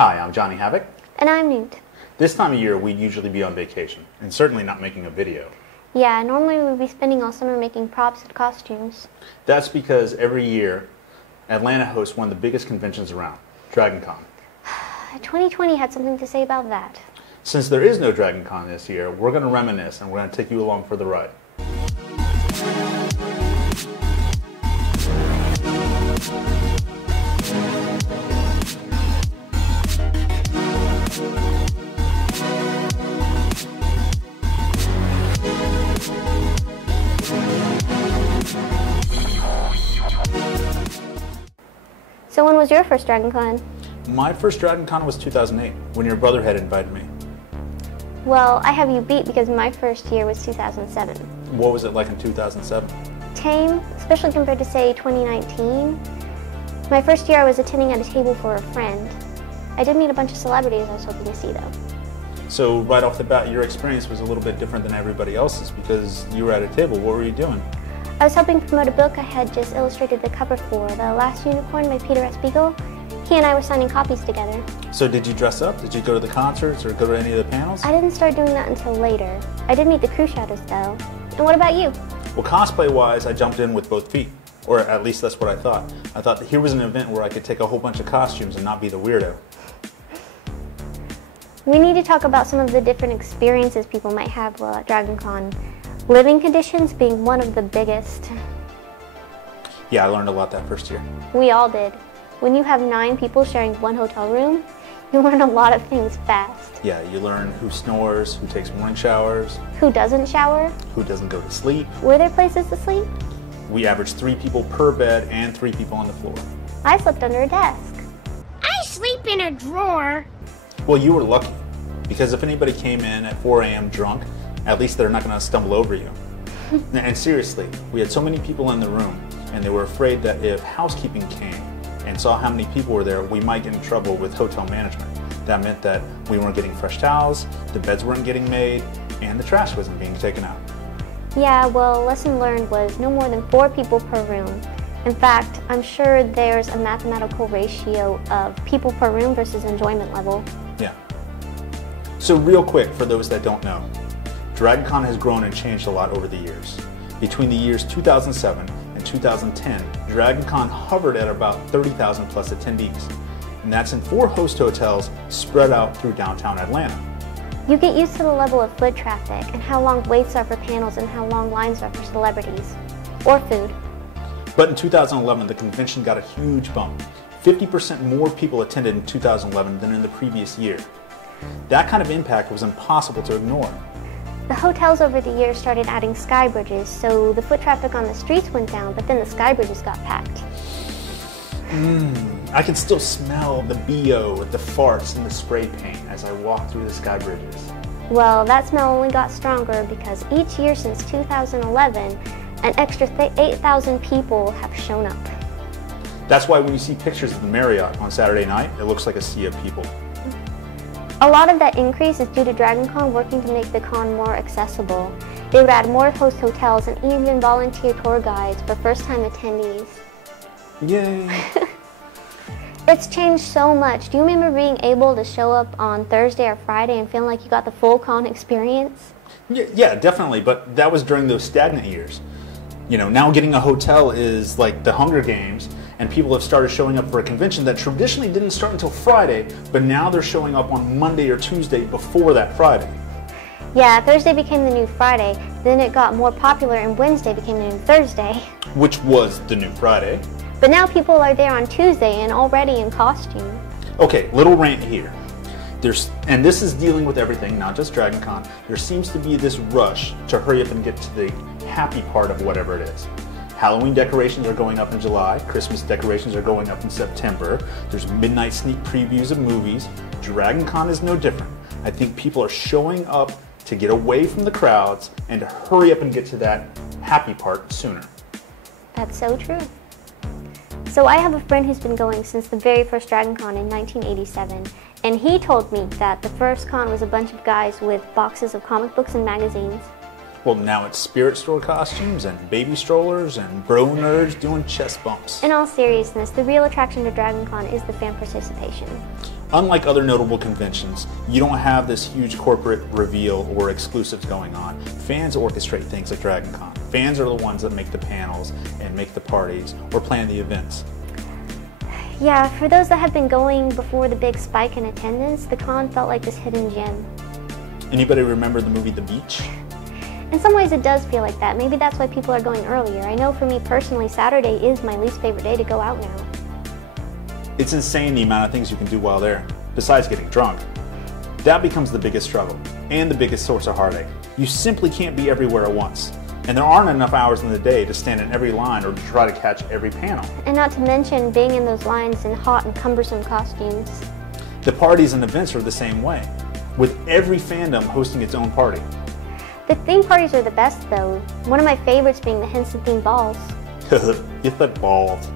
Hi, I'm Johnny Havoc. And I'm Newt. This time of year, we'd usually be on vacation, and certainly not making a video. Yeah, normally we'd be spending all summer making props and costumes. That's because every year, Atlanta hosts one of the biggest conventions around, Dragon Con. 2020 had something to say about that. Since there is no Dragon Con this year, we're going to reminisce and we're going to take you along for the ride. So when was your first Dragon Con? My first Dragon Con was 2008, when your brother had invited me. Well, I have you beat because my first year was 2007. What was it like in 2007? Tame, especially compared to, say, 2019. My first year I was attending at a table for a friend. I did meet a bunch of celebrities I was hoping to see, though. So right off the bat, your experience was a little bit different than everybody else's because you were at a table. What were you doing? I was helping promote a book I had just illustrated the cover for, The Last Unicorn by Peter S. Beagle. He and I were signing copies together. So did you dress up? Did you go to the concerts or go to any of the panels? I didn't start doing that until later. I did meet the crew shadows, though. And what about you? Well, cosplay-wise, I jumped in with both feet. Or at least that's what I thought. I thought that here was an event where I could take a whole bunch of costumes and not be the weirdo. We need to talk about some of the different experiences people might have while at Dragon Con. Living conditions being one of the biggest. Yeah, I learned a lot that first year. We all did. When you have 9 people sharing one hotel room, you learn a lot of things fast. Yeah, you learn who snores, who takes morning showers. Who doesn't shower? Who doesn't go to sleep. Were there places to sleep? We averaged 3 people per bed and 3 people on the floor. I slept under a desk. I sleep in a drawer. Well, you were lucky, because if anybody came in at 4 a.m. drunk, at least they're not going to stumble over you. And seriously, we had so many people in the room, and they were afraid that if housekeeping came and saw how many people were there, we might get in trouble with hotel management. That meant that we weren't getting fresh towels, the beds weren't getting made, and the trash wasn't being taken out. Yeah, well, lesson learned was no more than 4 people per room. In fact, I'm sure there's a mathematical ratio of people per room versus enjoyment level. Yeah. So real quick, for those that don't know, Dragon Con has grown and changed a lot over the years. Between the years 2007 and 2010, Dragon Con hovered at about 30,000 plus attendees. And that's in 4 host hotels spread out through downtown Atlanta. You get used to the level of foot traffic and how long waits are for panels and how long lines are for celebrities. Or food. But in 2011, the convention got a huge bump. 50% more people attended in 2011 than in the previous year. That kind of impact was impossible to ignore. The hotels over the years started adding sky bridges, so the foot traffic on the streets went down, but then the sky bridges got packed. I can still smell the BO, the farts, and the spray paint as I walk through the sky bridges. Well, that smell only got stronger because each year since 2011, an extra 8,000 people have shown up. That's why when you see pictures of the Marriott on Saturday night, it looks like a sea of people. A lot of that increase is due to Dragon Con working to make the con more accessible. They would add more host hotels and even volunteer tour guides for first-time attendees. Yay! It's changed so much. Do you remember being able to show up on Thursday or Friday and feeling like you got the full con experience? Yeah, definitely, but that was during those stagnant years. You know, now getting a hotel is like the Hunger Games, and people have started showing up for a convention that traditionally didn't start until Friday, but now they're showing up on Monday or Tuesday before that Friday. Yeah, Thursday became the new Friday, then it got more popular and Wednesday became the new Thursday. Which was the new Friday. But now people are there on Tuesday and already in costume. Okay, little rant here. And this is dealing with everything, not just Dragon Con. There seems to be this rush to hurry up and get to the happy part of whatever it is. Halloween decorations are going up in July, Christmas decorations are going up in September, there's midnight sneak previews of movies. Dragon Con is no different. I think people are showing up to get away from the crowds and to hurry up and get to that happy part sooner. That's so true. So I have a friend who's been going since the very first Dragon Con in 1987, and he told me that the first con was a bunch of guys with boxes of comic books and magazines. Well, now it's spirit store costumes and baby strollers and bro nerds doing chest bumps. In all seriousness, the real attraction to DragonCon is the fan participation. Unlike other notable conventions, you don't have this huge corporate reveal or exclusives going on. Fans orchestrate things at DragonCon. Fans are the ones that make the panels and make the parties or plan the events. Yeah, for those that have been going before the big spike in attendance, the con felt like this hidden gem. Anybody remember the movie The Beach? In some ways it does feel like that. Maybe that's why people are going earlier. I know for me personally, Saturday is my least favorite day to go out now. It's insane the amount of things you can do while there, besides getting drunk. That becomes the biggest struggle, and the biggest source of heartache. You simply can't be everywhere at once, and there aren't enough hours in the day to stand in every line or to try to catch every panel. And not to mention being in those lines in hot and cumbersome costumes. The parties and events are the same way, with every fandom hosting its own party. The theme parties are the best though. One of my favorites being the Henson themed balls. You said balls.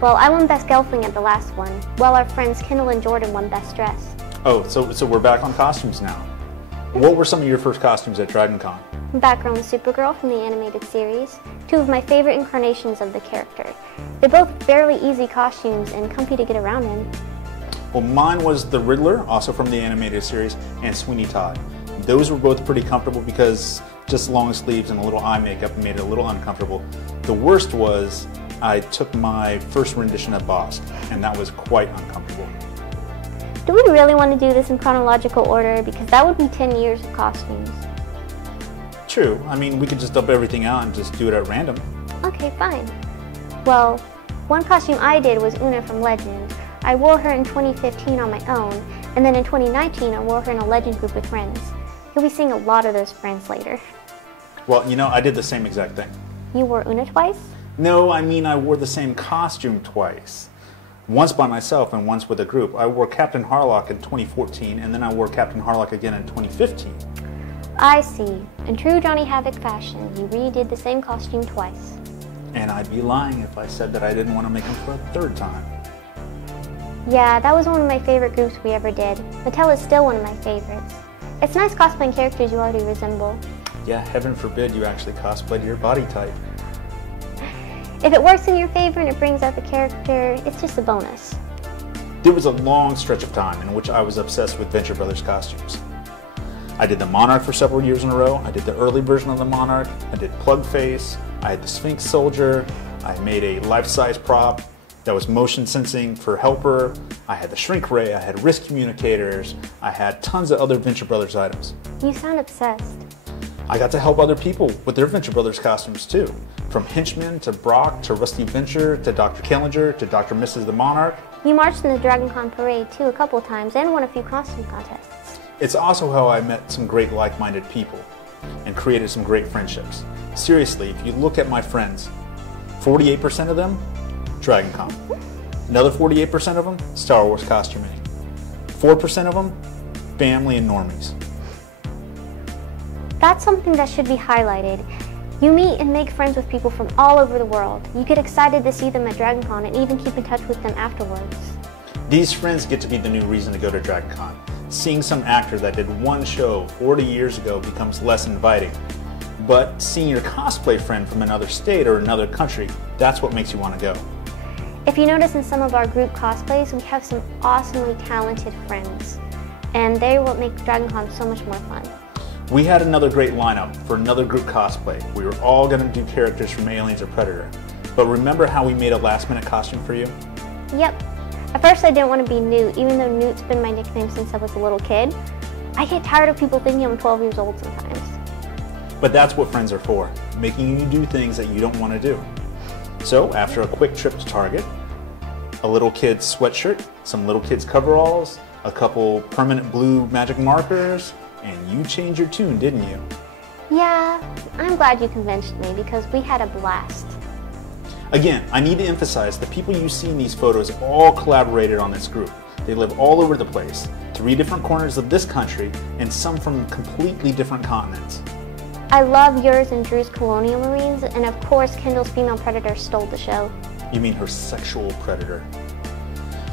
Well, I won Best Gelfling at the last one, while our friends Kendall and Jordan won Best Dress. Oh, so we're back on costumes now. What were some of your first costumes at DragonCon? Background was Supergirl from the animated series, two of my favorite incarnations of the character. They're both fairly easy costumes and comfy to get around in. Well, mine was the Riddler, also from the animated series, and Sweeney Todd. Those were both pretty comfortable because just long sleeves and a little eye makeup made it a little uncomfortable. The worst was I took my first rendition of Bosk, and that was quite uncomfortable. Do we really want to do this in chronological order? Because that would be 10 years of costumes. True. I mean, we could just dump everything out and just do it at random. Okay, fine. Well, one costume I did was Una from Legend. I wore her in 2015 on my own, and then in 2019 I wore her in a Legend group with friends. You'll be seeing a lot of those friends later. Well, you know, I did the same exact thing. You wore Una twice? No, I mean I wore the same costume twice. Once by myself and once with a group. I wore Captain Harlock in 2014, and then I wore Captain Harlock again in 2015. I see. In true Johnny Havoc fashion, you redid the same costume twice. And I'd be lying if I said that I didn't want to make them for a third time. Yeah, that was one of my favorite groups we ever did. Mattel is still one of my favorites. It's nice cosplaying characters you already resemble. Yeah, heaven forbid you actually cosplay to your body type. If it works in your favor and it brings out the character, it's just a bonus. There was a long stretch of time in which I was obsessed with Venture Brothers costumes. I did the Monarch for several years in a row. I did the early version of the Monarch. I did Plugface. I had the Sphinx Soldier. I made a life-size prop that was motion sensing for Helper. I had the Shrink Ray. I had Risk Communicators. I had tons of other Venture Brothers items. You sound obsessed. I got to help other people with their Venture Brothers costumes too. From Henchman to Brock to Rusty Venture to Dr. Killinger to Dr. Mrs. the Monarch. You marched in the DragonCon parade too a couple times and won a few costume contests. It's also how I met some great like-minded people and created some great friendships. Seriously, if you look at my friends, 48% of them, DragonCon. Another 48% of them, Star Wars costuming. 4% of them, family and normies. That's something that should be highlighted. You meet and make friends with people from all over the world. You get excited to see them at DragonCon and even keep in touch with them afterwards. These friends get to be the new reason to go to DragonCon. Seeing some actor that did one show 40 years ago becomes less inviting. But seeing your cosplay friend from another state or another country, that's what makes you want to go. If you notice in some of our group cosplays, we have some awesomely talented friends. And they're what make DragonCon so much more fun. We had another great lineup for another group cosplay. We were all going to do characters from Aliens or Predator. But remember how we made a last-minute costume for you? Yep. At first I didn't want to be Newt, even though Newt's been my nickname since I was a little kid. I get tired of people thinking I'm 12 years old sometimes. But that's what friends are for, making you do things that you don't want to do. So after a quick trip to Target, a little kid's sweatshirt, some little kid's coveralls, a couple permanent blue magic markers, and you changed your tune, didn't you? Yeah, I'm glad you convinced me because we had a blast. Again, I need to emphasize the people you see in these photos all collaborated on this group. They live all over the place, 3 different corners of this country, and some from completely different continents. I love yours and Drew's Colonial Marines, and of course Kendall's female predator stole the show. You mean her sexual predator.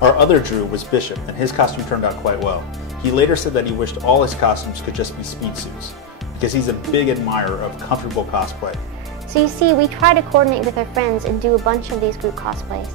Our other Drew was Bishop, and his costume turned out quite well. He later said that he wished all his costumes could just be speed suits. because he's a big admirer of comfortable cosplay. So you see, we try to coordinate with our friends and do a bunch of these group cosplays.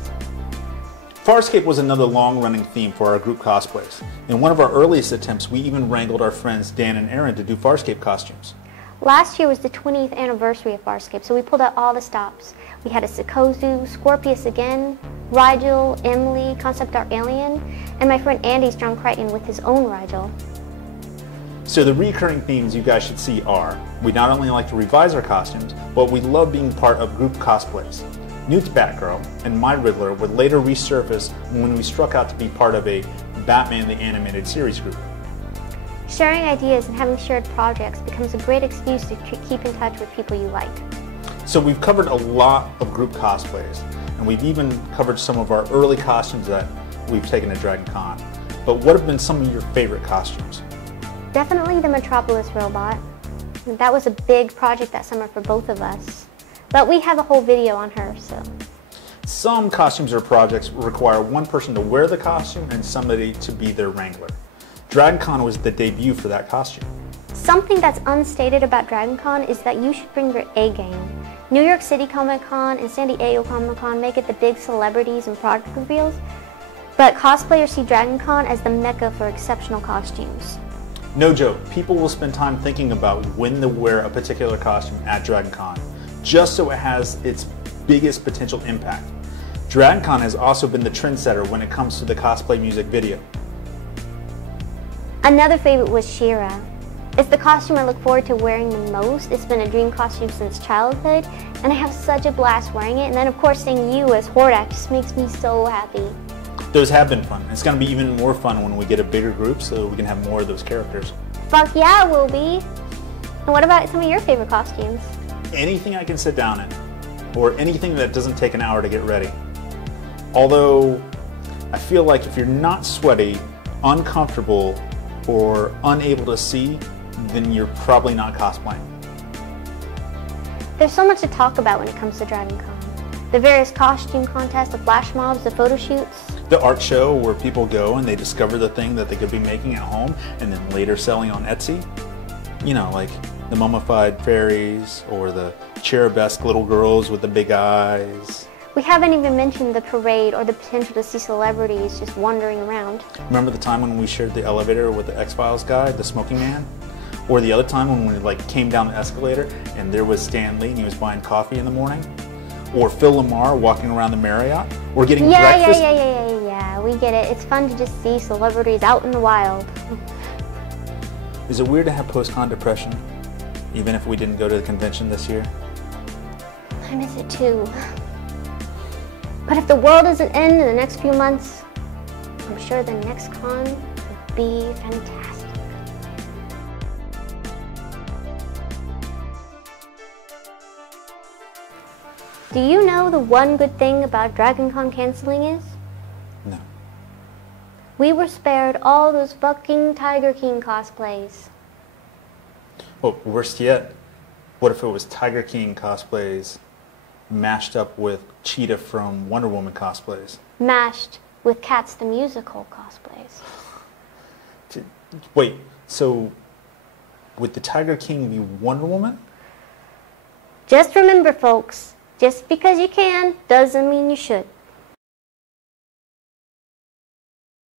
Farscape was another long-running theme for our group cosplays. In one of our earliest attempts, we even wrangled our friends Dan and Aaron to do Farscape costumes. Last year was the 20th anniversary of Farscape, so we pulled out all the stops. We had a Sikozu, Scorpius again, Rigel, Emily, Concept Art Alien, and my friend Andy's John Crichton with his own Rigel. So the recurring themes you guys should see are, we not only like to revise our costumes, but we love being part of group cosplays. Newt's Batgirl and my Riddler would later resurface when we struck out to be part of a Batman the Animated Series group. Sharing ideas and having shared projects becomes a great excuse to keep in touch with people you like. So we've covered a lot of group cosplays, and we've even covered some of our early costumes that we've taken to Dragon Con. But what have been some of your favorite costumes? Definitely the Metropolis robot. That was a big project that summer for both of us. But we have a whole video on her, so. Some costumes or projects require one person to wear the costume and somebody to be their wrangler. Dragon Con was the debut for that costume. Something that's unstated about Dragon Con is that you should bring your A game. New York City Comic Con and San Diego Comic Con make it the big celebrities and product reveals, but cosplayers see Dragon Con as the mecca for exceptional costumes. No joke, people will spend time thinking about when to wear a particular costume at Dragon Con, just so it has its biggest potential impact. Dragon Con has also been the trendsetter when it comes to the cosplay music video. Another favorite was She-Ra. It's the costume I look forward to wearing the most. It's been a dream costume since childhood, and I have such a blast wearing it. And then of course seeing you as Hordak just makes me so happy. Those have been fun. It's going to be even more fun when we get a bigger group so we can have more of those characters. Fuck yeah, it will be. And what about some of your favorite costumes? Anything I can sit down in, or anything that doesn't take an hour to get ready. Although, I feel like if you're not sweaty, uncomfortable, or unable to see, then you're probably not cosplaying. There's so much to talk about when it comes to Dragon Con. The various costume contests, the flash mobs, the photo shoots. The art show where people go and they discover the thing that they could be making at home and then later selling on Etsy. You know, like the mummified fairies or the cherubesque little girls with the big eyes. We haven't even mentioned the parade or the potential to see celebrities just wandering around. Remember the time when we shared the elevator with the X-Files guy, the smoking man? Or the other time when we came down the escalator and there was Stan Lee and he was buying coffee in the morning? Or Phil Lamar walking around the Marriott? Or getting breakfast? Yeah, we get it. It's fun to just see celebrities out in the wild. Is it weird to have post-con depression, even if we didn't go to the convention this year? I miss it too. But if the world doesn't end in the next few months, I'm sure the next con will be fantastic. Do you know the one good thing about Dragon Con canceling is? No. We were spared all those fucking Tiger King cosplays. Well, worst yet, what if it was Tiger King cosplays mashed up with Cheetah from Wonder Woman cosplays? Mashed with Cats the Musical cosplays. Wait, so would the Tiger King be Wonder Woman? Just remember, folks, just because you can doesn't mean you should.